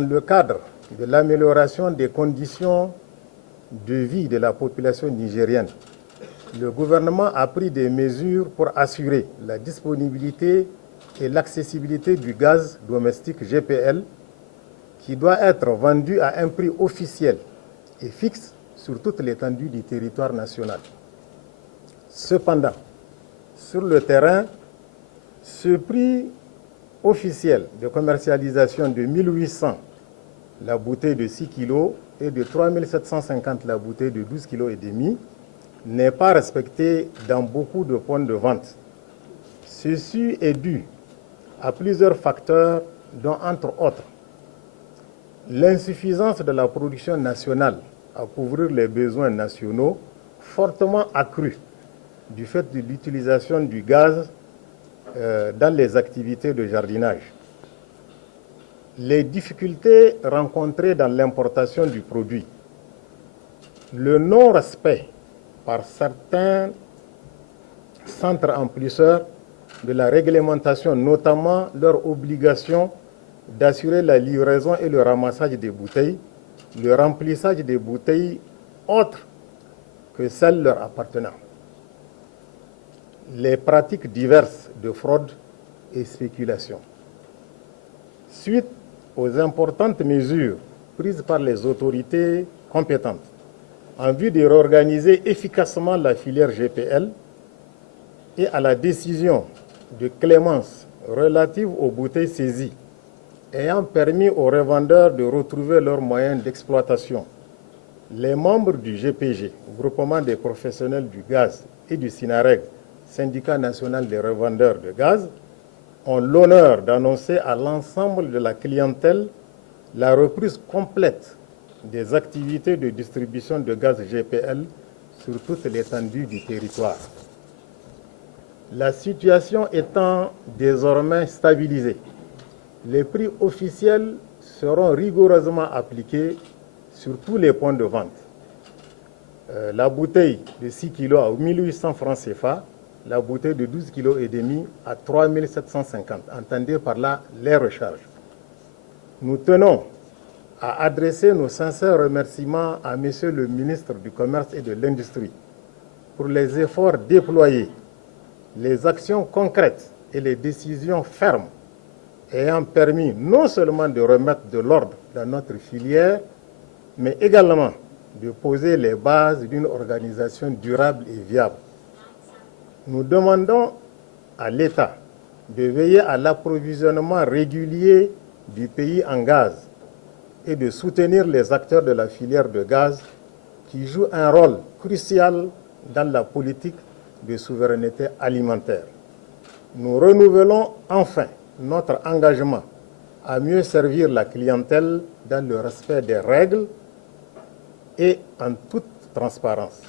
dans le cadre de l'amélioration des conditions de vie de la population nigérienne, le gouvernement a pris des mesures pour assurer la disponibilité et l'accessibilité du gaz domestique GPL qui doit être vendu à un prix officiel et fixe sur toute l'étendue du territoire national. Cependant, sur le terrain, ce prix officiel de commercialisation de 1800 la bouteille de 6 kg et de 3750 la bouteille de 12 kg et demi n'est pas respecté dans beaucoup de points de vente. Ceci est dû à plusieurs facteurs, dont entre autres l'insuffisance de la production nationale à couvrir les besoins nationaux, fortement accrue du fait de l'utilisation du gaz dans les activités de jardinage. Les difficultés rencontrées dans l'importation du produit, le non-respect par certains centres emplisseurs de la réglementation, notamment leur obligation d'assurer la livraison et le ramassage des bouteilles, le remplissage des bouteilles autres que celles leur appartenant, les pratiques diverses de fraude et spéculation. Suite aux importantes mesures prises par les autorités compétentes en vue de réorganiser efficacement la filière GPL et à la décision de clémence relative aux bouteilles saisies, ayant permis aux revendeurs de retrouver leurs moyens d'exploitation, les membres du GPG, groupement des professionnels du gaz, et du SINAREG, syndicat national des revendeurs de gaz, ont l'honneur d'annoncer à l'ensemble de la clientèle la reprise complète des activités de distribution de gaz GPL sur toute l'étendue du territoire. La situation étant désormais stabilisée, les prix officiels seront rigoureusement appliqués sur tous les points de vente. La bouteille de 6 kg à 1800 francs CFA, la bouteille de 12 kg et demi à 3750. Entendez par là les recharges. Nous tenons à adresser nos sincères remerciements à Monsieur le ministre du Commerce et de l'Industrie pour les efforts déployés, les actions concrètes et les décisions fermes ayant permis non seulement de remettre de l'ordre dans notre filière, mais également de poser les bases d'une organisation durable et viable. Nous demandons à l'État de veiller à l'approvisionnement régulier du pays en gaz et de soutenir les acteurs de la filière de gaz qui jouent un rôle crucial dans la politique de souveraineté alimentaire. Nous renouvelons enfin notre engagement à mieux servir la clientèle dans le respect des règles et en toute transparence.